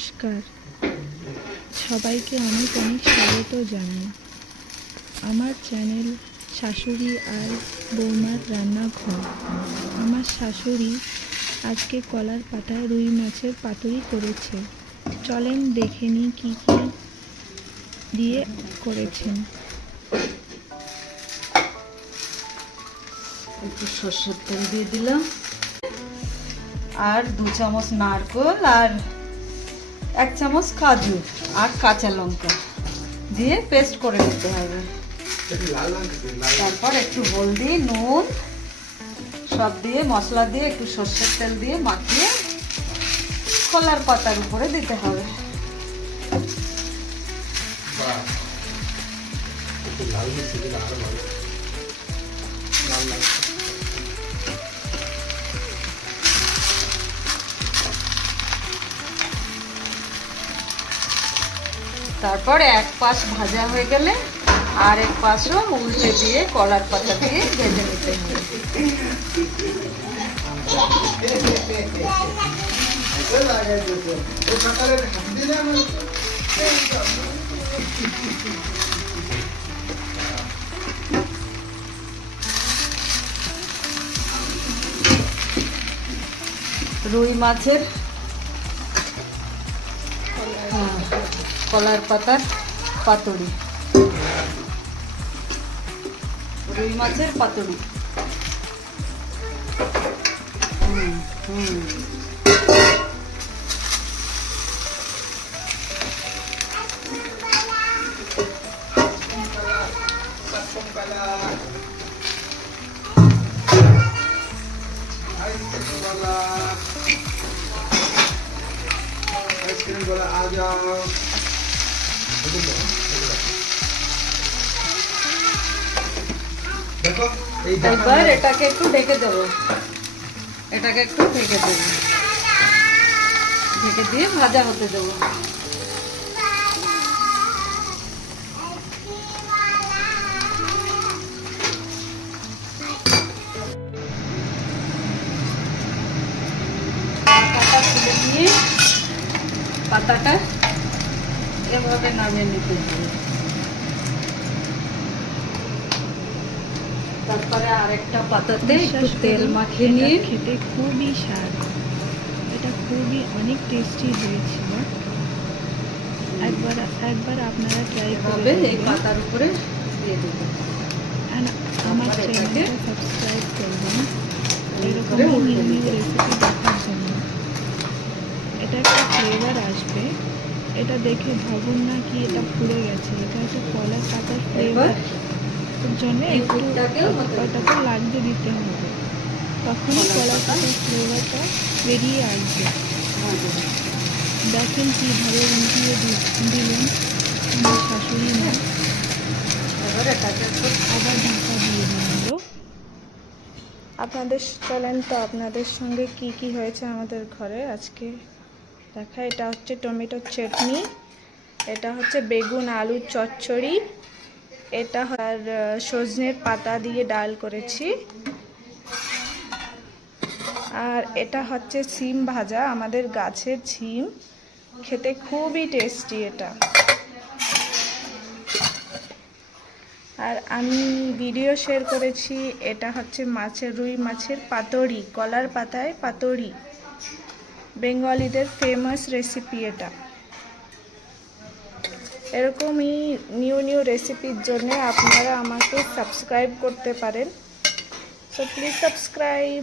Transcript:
নমস্কার, সবাইকে অনেক অনেক স্বাগত জানাই আমার চ্যানেল শাশুড়ি আর বৌমার রান্নাঘর। আমার শাশুড়ি আজকে কলার পাতায় রুই মাছের পাতুরি করেছে। চলেন দেখে নিই কী কী দিয়ে করেছেন। একটু সরষের তেল দিয়ে দিলাম, আর 2 চামচ নারকেল, আর 1 চামচ কাজু আর কাঁচা লঙ্কা দিয়ে পেস্ট করে নিতে হবে। তারপর একটু হলদি, নুন সব দিয়ে মশলা দিয়ে একটু সরষের তেল দিয়ে মাখিয়ে কলার পাতার উপরে দিতে হবে। তারপর এক পাশ ভাজা হয়ে গেলে আর এক পাশও উল্টে দিয়ে কলার পাতা দিয়ে ভেজে নিতে হবে। রুই মাছের কলার পাতার পাতুরি, রুই মাছের পাতুরি। এবার এটাকে একটু ঢেকে দেবো, ঢেকে দিয়ে ভাজা হতে দেবো। পাতাটা তুলে দিয়ে পাতাটা এভাবে নামিয়ে নিতে হবে। তারপরে আরেকটা পাতাতে একটু তেল মাখিয়ে নিয়ে খেতে খুবই স্বাদ, এটা খুবই অনেক টেস্টি হয়েছিল। একবার আপনারা ট্রাই হবে। করবেন। এই পাতার উপরে দিয়ে দেবো। আমার চ্যানেলটা সাবস্ক্রাইব করবেন এরকম নিউ নিউ রেসিপি দেখার জন্য। এটা একটা ফ্লেভার আসবে, এটা দেখে ভাবুন না কি এটা পুড়ে গেছে। এটা হচ্ছে কলার পাতার ফ্লেভার জন্য একটু পাতাটাকে লাগতে দিতে হবে, তখনই কলার পাতার ফ্লেভারটা বেরিয়ে আসবে। দেখেন কীভাবে উল্টিয়ে দিলেন আমার শাশুড়ি মা। এবার এটাকে আবার ঢাকা দিয়ে দিল। আপনাদের চলেন তো আপনাদের সঙ্গে কি কি হয়েছে আমাদের ঘরে আজকে দেখা। এটা হচ্ছে টমেটোর চাটনি, এটা হচ্ছে বেগুন আলুর চচ্চড়ি, এটা আর সজনের পাতা দিয়ে ডাল করেছি, আর এটা হচ্ছে সিম ভাজা, আমাদের গাছের সিম, খেতে খুবই টেস্টি এটা। আর আমি ভিডিও শেয়ার করেছি, এটা হচ্ছে রুই মাছের পাতুরি, কলার পাতায় পাতুরি, বেঙ্গলিদের ফেমাস রেসিপি এটা। এরকমই নিউ নিউ রেসিপির জন্য আপনারা আমাকে সাবস্ক্রাইব করতে পারেন। So please subscribe.